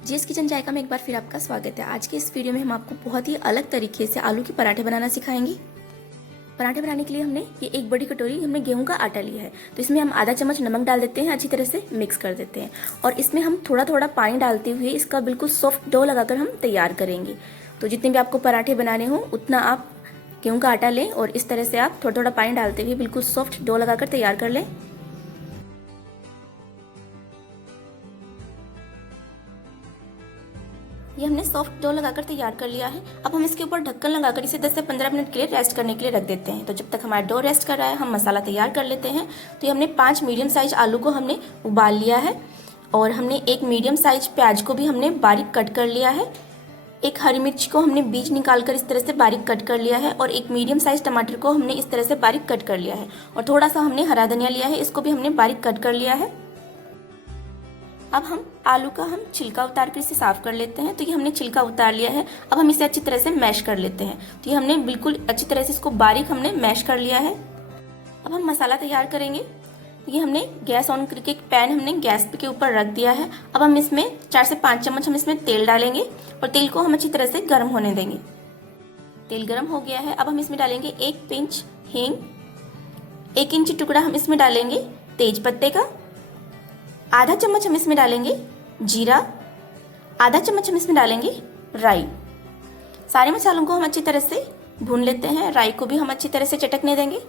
GS kitchen जायका में एक बार फिर आपका स्वागत है। आज के इस वीडियो में हम आपको बहुत ही अलग तरीके से आलू के पराठे बनाना सिखाएंगे। पराठे बनाने के लिए हमने ये एक बड़ी कटोरी हमने गेहूं का आटा लिया है, तो इसमें हम आधा चम्मच नमक डाल देते हैं, अच्छी तरह से मिक्स कर देते हैं और इसमें हम थोड़ा थोड़ा पानी डालते हुए इसका बिल्कुल सॉफ्ट डो लगाकर हम तैयार करेंगे। तो जितने भी आपको पराठे बनाने हो उतना आप गेहूं का आटा लें और इस तरह से आप थोड़ा थोड़ा पानी डालते हुए बिल्कुल सॉफ्ट डो लगाकर तैयार कर लें। ये हमने सॉफ्ट डो लगाकर तैयार कर लिया है। अब हम इसके ऊपर ढक्कन लगाकर इसे 10 से 15 मिनट के लिए रेस्ट करने के लिए रख देते हैं। तो जब तक हमारा डो रेस्ट कर रहा है हम मसाला तैयार कर लेते हैं। तो ये हमने 5 मीडियम साइज आलू को हमने उबाल लिया है और हमने एक मीडियम साइज प्याज को भी हमने बारीक कट कर लिया है। एक हरी मिर्च को हमने बीज निकाल कर इस तरह से बारीक कट कर लिया है और एक मीडियम साइज टमाटर को हमने इस तरह से बारीक कट कर लिया है और थोड़ा सा हमने हरा धनिया लिया है, इसको भी हमने बारीक कट कर लिया है। अब हम आलू का छिलका उतार कर इसे साफ कर लेते हैं। तो ये हमने छिलका उतार लिया है। अब हम इसे अच्छी तरह से मैश कर लेते हैं। तो ये हमने बिल्कुल अच्छी तरह से इसको बारीक हमने मैश कर लिया है। अब हम मसाला तैयार करेंगे। तो ये हमने गैस ऑन करके एक पैन हमने गैस के ऊपर रख दिया है। अब हम इसमें 4 से 5 चम्मच हम इसमें तेल डालेंगे और तेल को हम अच्छी तरह से गर्म होने देंगे। तेल गर्म हो गया है। अब हम इसमें डालेंगे 1 पिंच हींग, 1 इंच टुकड़ा हम इसमें डालेंगे तेज पत्ते का, आधा चम्मच हम इसमें डालेंगे जीरा, आधा चम्मच हम इसमें डालेंगे राई। सारे मसालों को हम अच्छी तरह से भून लेते हैं। राई को भी हम अच्छी तरह से चटकने देंगे।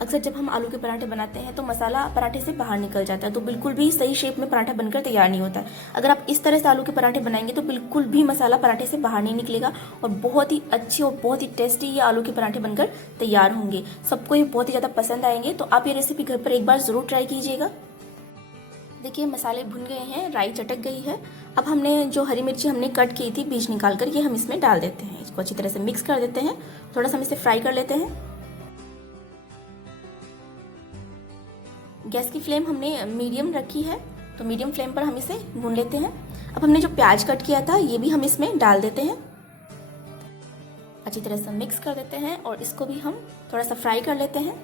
अक्सर जब हम आलू के पराठे बनाते हैं तो मसाला पराठे से बाहर निकल जाता है, तो बिल्कुल भी सही शेप में पराठा बनकर तैयार नहीं होता। अगर आप इस तरह से आलू के पराठे बनाएंगे तो बिल्कुल भी मसाला पराठे से बाहर नहीं निकलेगा और बहुत ही अच्छी और बहुत ही टेस्टी ये आलू के पराठे बनकर तैयार होंगे। सबको ये बहुत ही ज़्यादा पसंद आएंगे। तो आप ये रेसिपी घर पर एक बार ज़रूर ट्राई कीजिएगा। देखिए मसाले भुन गए हैं, राई चटक गई है। अब हमने जो हरी मिर्ची हमने कट की थी बीज निकाल कर, ये हम इसमें डाल देते हैं। इसको अच्छी तरह से मिक्स कर देते हैं। थोड़ा सा हम इसे फ्राई कर लेते हैं। गैस की फ्लेम हमने मीडियम रखी है, तो मीडियम फ्लेम पर हम इसे भून लेते हैं। अब हमने जो प्याज कट किया था ये भी हम इसमें डाल देते हैं। अच्छी तरह से मिक्स कर देते हैं और इसको भी हम थोड़ा सा फ्राई कर लेते हैं।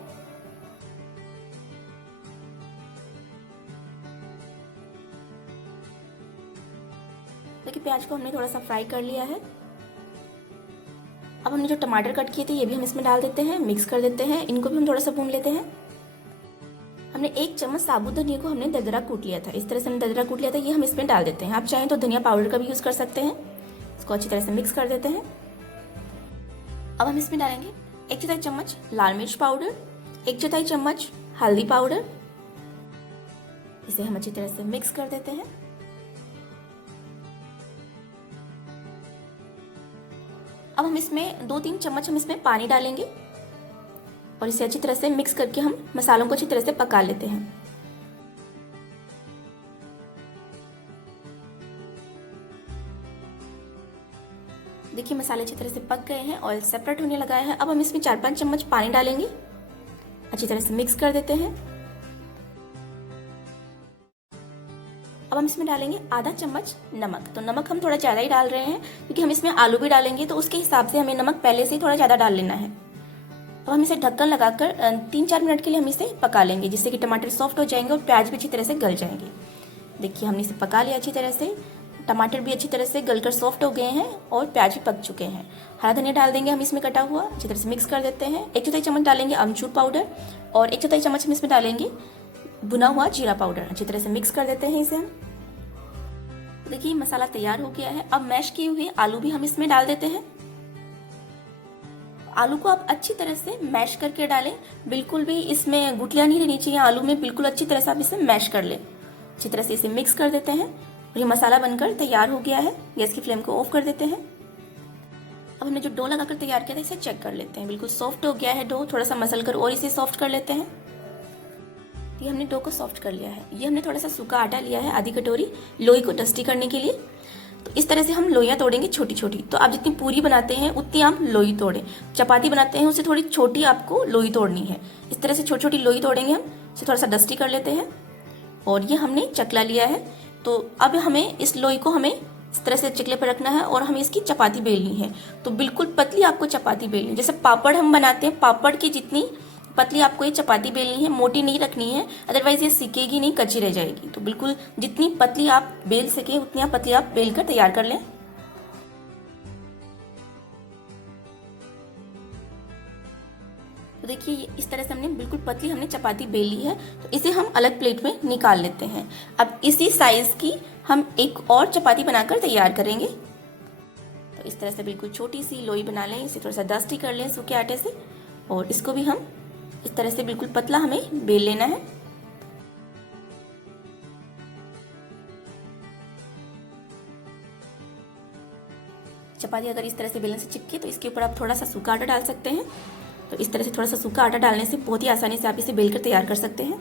देखिए प्याज को हमने थोड़ा सा फ्राई कर लिया है। अब हमने जो टमाटर कट किए थे ये भी हम इसमें डाल देते हैं, मिक्स कर देते हैं। इनको भी हम थोड़ा सा भून लेते हैं। हमने 1 चम्मच साबुत धनिया को हमने दरदरा कूट लिया था, इस तरह से हमने दरदरा कूट लिया था, ये हम इसमें डाल देते हैं। आप चाहें तो धनिया पाउडर का भी यूज़ कर सकते हैं। इसको अच्छी तरह से मिक्स कर देते हैं। अब हम इसमें डालेंगे 1/4 चम्मच लाल मिर्च पाउडर, 1/4 चम्मच हल्दी पाउडर। इसे हम अच्छी तरह से मिक्स कर देते हैं। अब हम इसमें 2-3 चम्मच हम इसमें पानी डालेंगे और इसे अच्छी तरह से मिक्स करके हम मसालों को अच्छी तरह से पका लेते हैं। देखिए मसाले अच्छी तरह से पक गए हैं, ऑयल सेपरेट होने लगा है। अब हम इसमें 4-5 चम्मच पानी डालेंगे, अच्छी तरह से मिक्स कर देते हैं। अब हम इसमें डालेंगे आधा चम्मच नमक। तो नमक हम थोड़ा ज़्यादा ही डाल रहे हैं क्योंकि हम इसमें आलू भी डालेंगे, तो उसके हिसाब से हमें नमक पहले से ही थोड़ा ज़्यादा डाल लेना है। अब हम इसे ढक्कन लगाकर 3-4 मिनट के लिए हम इसे पका लेंगे, जिससे कि टमाटर सॉफ्ट हो जाएंगे और प्याज भी अच्छी तरह से गल जाएंगे। देखिए हमने इसे पका लिया अच्छी तरह से। टमाटर भी अच्छी तरह से गलकर सॉफ्ट हो गए हैं और प्याज भी पक चुके हैं। हरा धनिया डाल देंगे हम इसमें कटा हुआ, अच्छी तरह से मिक्स कर देते हैं। 1/4 चम्मच डालेंगे अमचूर पाउडर और 1/4 चम्मच हम इसमें डालेंगे भुना हुआ जीरा पाउडर। अच्छी तरह से मिक्स कर देते हैं इसे हम। देखिए मसाला तैयार हो गया है। अब मैश किए हुए आलू भी हम इसमें डाल देते हैं। आलू को आप अच्छी तरह से मैश करके डालें, बिल्कुल भी इसमें गुठलियां नहीं रहनी चाहिए आलू में, बिल्कुल अच्छी तरह से आप इसे मैश कर लें। अच्छी तरह से इसे मिक्स कर देते हैं और ये मसाला बनकर तैयार हो गया है। गैस की फ्लेम को ऑफ कर देते हैं। अब हमने जो डो लगाकर तैयार किया था इसे चेक कर लेते हैं। बिल्कुल सॉफ्ट हो गया है डो, थोड़ा सा मसल कर और इसे सॉफ्ट कर लेते हैं। ये हमने डो को सॉफ्ट कर लिया है। ये हमने थोड़ा सा सूखा आटा लिया है, आधी कटोरी, लोई को डस्टी करने के लिए। तो इस तरह से हम लोइयाँ तोड़ेंगे छोटी छोटी। तो आप जितनी पूरी बनाते हैं उतनी आप लोई तोड़ें। चपाती बनाते हैं उससे थोड़ी छोटी आपको लोई तोड़नी है। इस तरह से छोटी छोटी लोई तोड़ेंगे हम। इसे थोड़ा सा डस्टी कर लेते हैं और ये हमने चकला लिया है। तो अब हमें इस लोई को हमें इस तरह से चकले पर रखना है और हमें इसकी चपाती बेलनी है। तो बिल्कुल पतली आपको चपाती बेलनी, जैसे पापड़ हम बनाते हैं, पापड़ की जितनी पतली आपको ये चपाती बेलनी है, मोटी नहीं रखनी है, अदरवाइज ये सिकेगी नहीं, कच्ची रह जाएगी। तो बिल्कुल जितनी पतली आप बेल सके उतनी आप पतली आप बेल कर तैयार कर लें। तो देखिए इस तरह से हमने बिल्कुल पतली हमने चपाती बेल ली है। तो इसे हम अलग प्लेट में निकाल लेते हैं। अब इसी साइज की हम एक और चपाती बनाकर तैयार करेंगे। तो इस तरह से बिल्कुल छोटी सी लोई बना लें, इसे थोड़ा सा डस्टी कर लें सूखे आटे से, और इसको भी हम इस तरह से बिल्कुल पतला हमें बेल लेना है। चपाती अगर इस तरह से बेलन से चिपके तो इसके ऊपर आप थोड़ा सा सूखा आटा डाल सकते हैं। तो इस तरह से थोड़ा सा सूखा आटा डालने से बहुत ही आसानी से आप इसे बेल कर तैयार कर सकते हैं।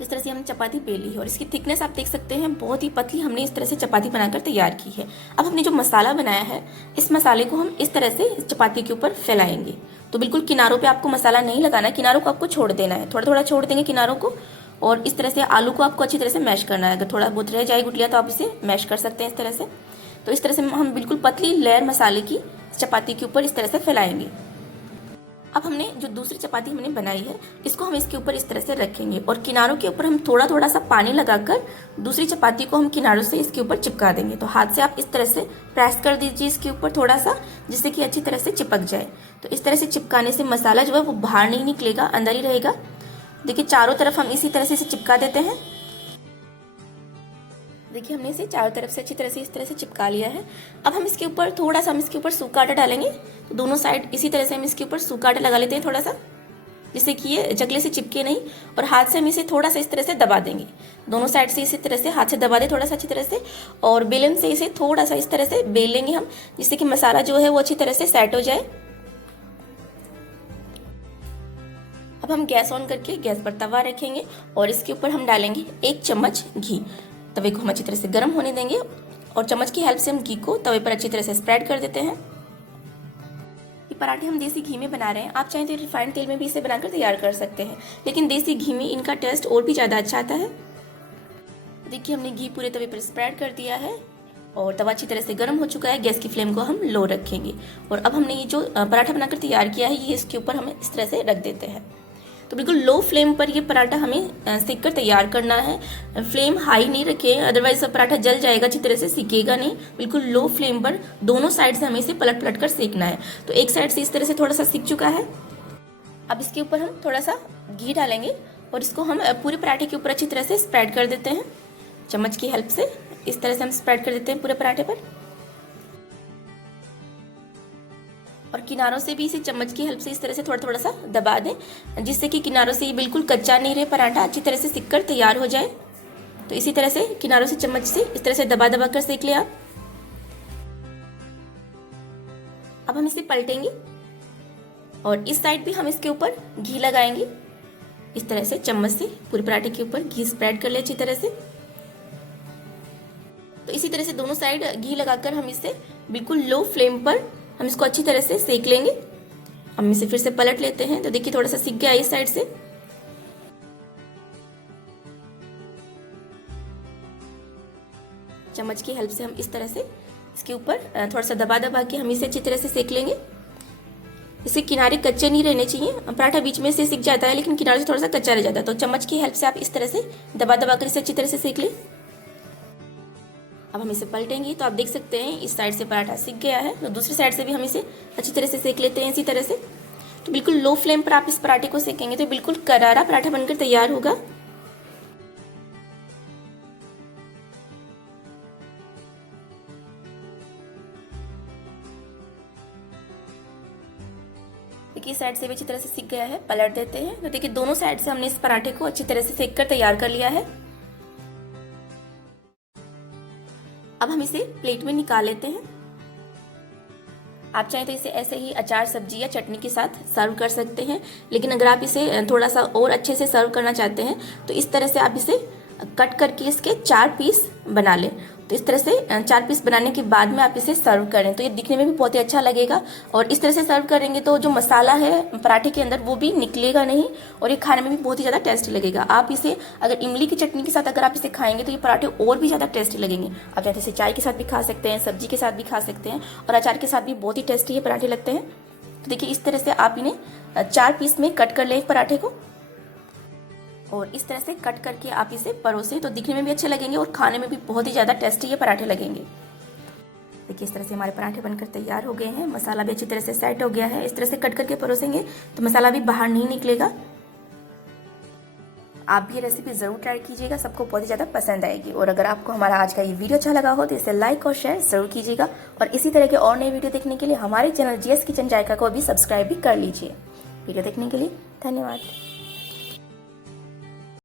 इस तरह से हमने चपाती बेल ली है और इसकी थिकनेस आप देख सकते हैं, बहुत ही पतली हमने इस तरह से चपाती बनाकर तैयार की है। अब हमने जो मसाला बनाया है, इस मसाले को हम इस तरह से इस चपाती के ऊपर फैलाएंगे। तो बिल्कुल किनारों पे आपको मसाला नहीं लगाना, किनारों को आपको छोड़ देना है, थोड़ा थोड़ा छोड़ देंगे किनारों को। और इस तरह से आलू को आपको अच्छी तरह से मैश करना है। अगर थोड़ा बहुत रह जाए गुठलियाँ तो आप इसे मैश कर सकते हैं इस तरह से। तो इस तरह से हम बिल्कुल पतली लेयर मसाले की चपाती के ऊपर इस तरह से फैलाएंगे। अब हमने जो दूसरी चपाती हमने बनाई है, इसको हम इसके ऊपर इस तरह से रखेंगे और किनारों के ऊपर हम थोड़ा थोड़ा सा पानी लगाकर दूसरी चपाती को हम किनारों से इसके ऊपर चिपका देंगे। तो हाथ से आप इस तरह से प्रेस कर दीजिए इसके ऊपर थोड़ा सा, जिससे कि अच्छी तरह से चिपक जाए। तो इस तरह से चिपकाने से मसाला जो है वो बाहर नहीं निकलेगा, अंदर ही रहेगा। देखिए चारों तरफ हम इसी तरह से इसे चिपका देते हैं। देखिए हमने इसे चारों तरफ से अच्छी तरह से इस तरह से चिपका लिया है। अब हम इसके ऊपर थोड़ा सा हम इसके ऊपर सूखा आटा डालेंगे। तो दोनों साइड इसी तरह से हम इसके ऊपर सूखा आटा लगा लेते हैं थोड़ा सा, जिससे कि ये चकले से चिपके नहीं। और हाथ से हम इसे थोड़ा सा इस तरह से दबा देंगे, दोनों साइड से इसी तरह से हाथ से दबा दें थोड़ा सा अच्छी तरह से। और बेलन से इसे थोड़ा सा इस तरह से बेल लेंगे हम, जिससे कि मसाला जो है वो अच्छी तरह से सेट हो जाए। अब हम गैस ऑन करके गैस पर तवा रखेंगे और इसके ऊपर हम डालेंगे 1 चम्मच घी। तवे को हम अच्छी तरह से गर्म होने देंगे और चम्मच की हेल्प से हम घी को तवे पर अच्छी तरह से स्प्रेड कर देते हैं। ये पराठे हम देसी घी में बना रहे हैं, आप चाहें तो रिफाइंड तेल में भी इसे बनाकर तैयार कर सकते हैं, लेकिन देसी घी में इनका टेस्ट और भी ज़्यादा अच्छा आता है। देखिए हमने घी पूरे तवे पर स्प्रेड कर दिया है और तवा अच्छी तरह से गर्म हो चुका है। गैस की फ्लेम को हम लो रखेंगे और अब हमने ये जो पराठा बनाकर तैयार किया है, ये इसके ऊपर हमें इस तरह से रख देते हैं। तो बिल्कुल लो फ्लेम पर ये पराठा हमें सेक कर तैयार करना है। फ्लेम हाई नहीं रखें, अदरवाइज पराठा जल जाएगा, अच्छी तरह से सिकेगा नहीं। बिल्कुल लो फ्लेम पर दोनों साइड से हमें इसे पलट पलट कर सेकना है। तो एक साइड से इस तरह से थोड़ा सा सिक चुका है। अब इसके ऊपर हम थोड़ा सा घी डालेंगे और इसको हम पूरे पराठे के ऊपर अच्छी तरह से स्प्रेड कर देते हैं। चम्मच की हेल्प से इस तरह से हम स्प्रेड कर देते हैं पूरे पराठे पर, और किनारों से भी इसे चम्मच की हेल्प से इस तरह से थोड़ा थोड़ा सा दबा दें, जिससे कि किनारों से ये बिल्कुल कच्चा नहीं रहे, पराठा अच्छी तरह से सिक कर तैयार हो जाए। तो इसी तरह से किनारों से चम्मच से इस तरह से दबा दबा कर सेक लें आप। अब हम इसे पलटेंगे और इस साइड भी हम इसके ऊपर घी लगाएंगे। इस तरह से चम्मच से पूरे पराठे के ऊपर घी स्प्रेड कर ले अच्छी तरह से। तो इसी तरह से दोनों साइड घी लगाकर हम इसे बिल्कुल लो फ्लेम पर हम इसको अच्छी तरह से सेक लेंगे। हम इसे फिर से पलट लेते हैं। तो देखिए थोड़ा सा सिक गया इस साइड से। चम्मच की हेल्प से हम इस तरह से इसके ऊपर थोड़ा सा दबा दबा के हम इसे अच्छी तरह से सेक लेंगे। इसके किनारे कच्चे नहीं रहने चाहिए, पराठा बीच में से सिक जाता है लेकिन किनारे से थोड़ा सा कच्चा रह जाता है। तो चम्मच की हेल्प से आप इस तरह से दबा दबा कर इसे अच्छी तरह से सेक लें। अब हम इसे पलटेंगे तो आप देख सकते हैं इस साइड से पराठा सिक गया है, तो दूसरी साइड से भी हम इसे अच्छी तरह से सेक लेते हैं इसी तरह से। तो बिल्कुल लो फ्लेम पर आप इस पराठे को सेकेंगे तो बिल्कुल करारा पराठा बनकर तैयार होगा। देखिए साइड से भी अच्छी तरह से सिक गया है, पलट देते हैं। तो देखिए दोनों साइड से हमने इस पराठे को अच्छी तरह से सेक कर तैयार कर लिया है। अब हम इसे प्लेट में निकाल लेते हैं। आप चाहें तो इसे ऐसे ही अचार, सब्जी या चटनी के साथ सर्व कर सकते हैं, लेकिन अगर आप इसे थोड़ा सा और अच्छे से सर्व करना चाहते हैं तो इस तरह से आप इसे कट करके इसके 4 पीस बना लें। तो इस तरह से 4 पीस बनाने के बाद में आप इसे सर्व करें तो ये दिखने में भी बहुत ही अच्छा लगेगा। और इस तरह से सर्व करेंगे तो जो मसाला है पराठे के अंदर वो भी निकलेगा नहीं और ये खाने में भी बहुत ही ज़्यादा टेस्टी लगेगा। आप इसे अगर इमली की चटनी के साथ अगर आप इसे खाएंगे तो ये पराठे और भी ज़्यादा टेस्टी लगेंगे। आप जैसे चाय के साथ भी खा सकते हैं, सब्जी के साथ भी खा सकते हैं और अचार के साथ भी बहुत ही टेस्टी ये पराठे लगते हैं। तो देखिए इस तरह से आप इन्हें 4 पीस में कट कर लें एक पराठे को, और इस तरह से कट करके आप इसे परोसें तो दिखने में भी अच्छे लगेंगे और खाने में भी बहुत ही ज़्यादा टेस्टी ये पराठे लगेंगे। देखिए इस तरह से हमारे पराठे बनकर तैयार हो गए हैं। मसाला भी अच्छी तरह से सेट हो गया है। इस तरह से कट करके परोसेंगे तो मसाला भी बाहर नहीं निकलेगा। आप भी ये रेसिपी ज़रूर ट्राई कीजिएगा, सबको बहुत ही ज़्यादा पसंद आएगी। और अगर आपको हमारा आज का ये वीडियो अच्छा लगा हो तो इसे लाइक और शेयर ज़रूर कीजिएगा, और इसी तरह के और नए वीडियो देखने के लिए हमारे चैनल जीएस किचन जायका को भी सब्सक्राइब भी कर लीजिए। वीडियो देखने के लिए धन्यवाद।